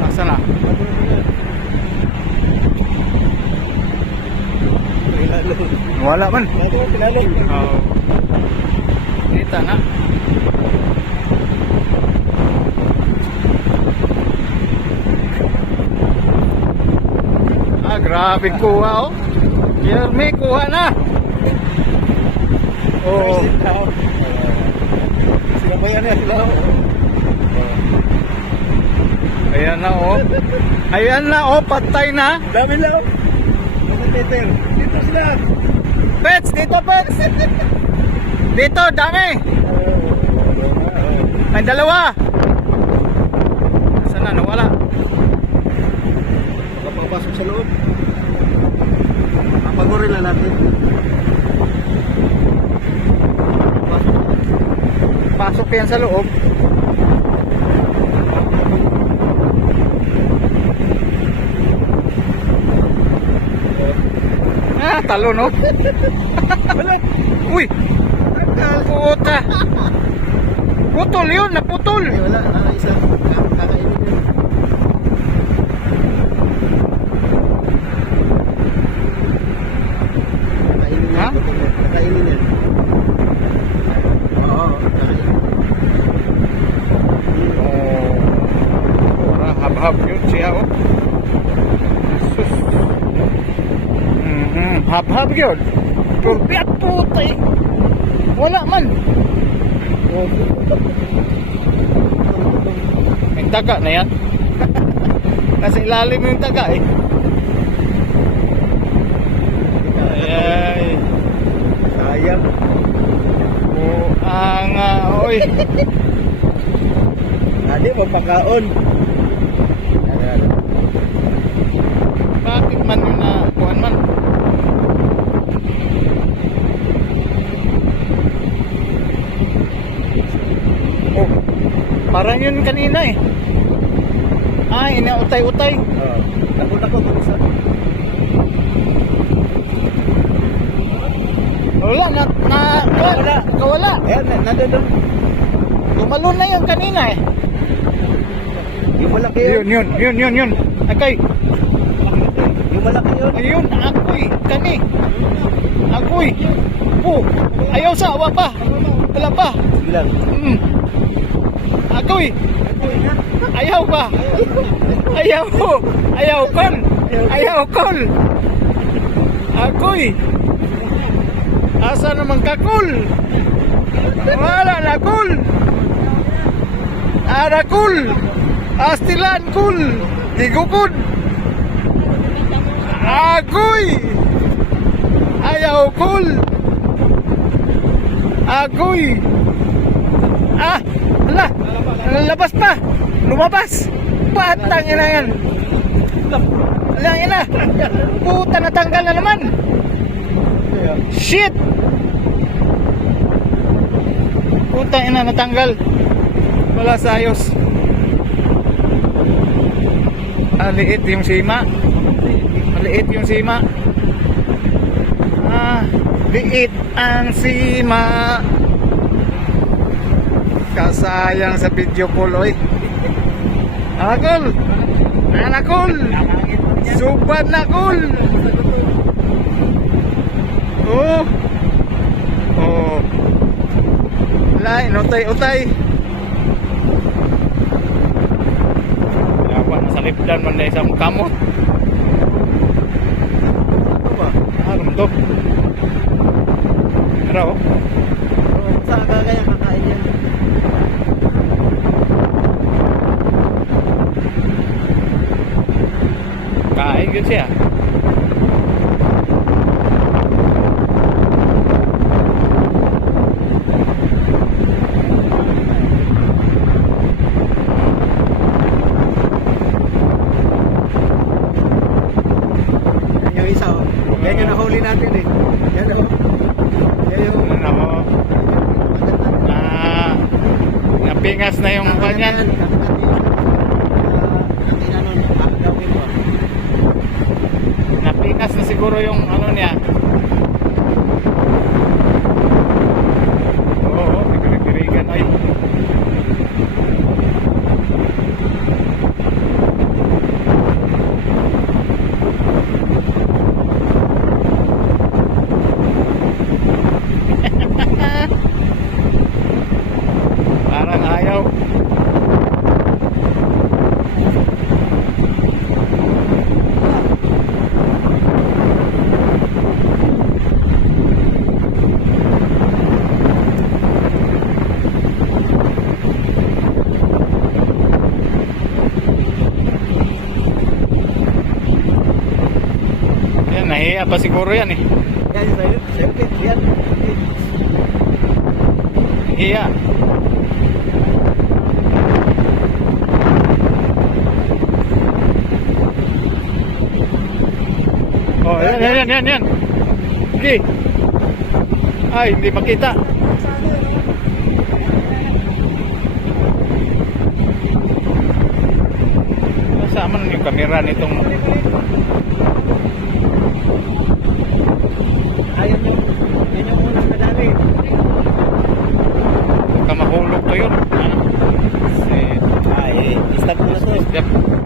Nasaan na? Wala man. Oh. Kita na. Ah, grabe kuha oh. Yerme, kuha na. Oh. Sinabayan na sila. Ayan na oh. Ayan na oh, patay na. Dami lang. Peter, dito sila. Pets, dito pets. Dito, dami. May dalawa. Saan na, nawala? Kapapasok sa loob. Papagurin na natin. Pasok yan sa loob. Ah, talon oh. Uy. Puta. Putol yun, naputol. Ay, wala. Isa. Kakainin yun. Kakainin Ha? yan. Kakainin yan. Oo, kakainin. Oh. Hab-hab yun siya oh. Sus. Hab-hab yun. Purbiat puta eh. Wala man. May taga na yan. Nasa ilalim yung taga eh. Ay. Sayang. Anga oy. Adi mo pagkaon. Ayan. Bakit man yun na kuhan man? Oh, parang yun kanina eh. Ah, inautay-utay. Oo. Nakuna ko kung isa. Wala wala. Kawala. Ayan, nandun. Tumalon na yun kanina eh. Yung malaki yun. Yun. Okay. Yung malaki yun. Ayun, ako'y, kani. Ako'y. Oh, ayaw sa awa pa. Wala pa. Sige lang. Ako'y. Ayaw pa. Ayaw ko. Ayaw kon. Ayaw kon. Ako'y. Asa naman kakul? Wala na kul. Ada kul. Astilan kul. Digukod. Ako'y. Ayaw kul. Ako'y. Ah, ala. Lalabas pa. Lumabas. Patang ina yan. Alang ina. Puta, natanggal na naman. Shit. Puta ina, natanggal. Wala sa ayos. Maliit yung sima. Maliit yung sima. Ah, liit ang sima. Kasayang sa video call oy. Anakol. Anakol. Subad na kol. Oh. Oh. Lain utay-utay. Yawa na sa lipdan man dahil sa kamot. Ano ba? Ano to? Ano? Saan ka kaya kakain yan? Kain yun siya. Yan yung isa oh. Yan yung nahuli natin eh. Yan oh. Yan yung Ano? Ah, napingas na yung kanyan. Napingas na siguro yung ano niya. Oo, pipirigan ay. Hiya pa siguro yan eh. Yan, siyempre, yan. Hiya. Oh, yan. Okay. Ay, hindi makita. Nasaan man yung kamera nitong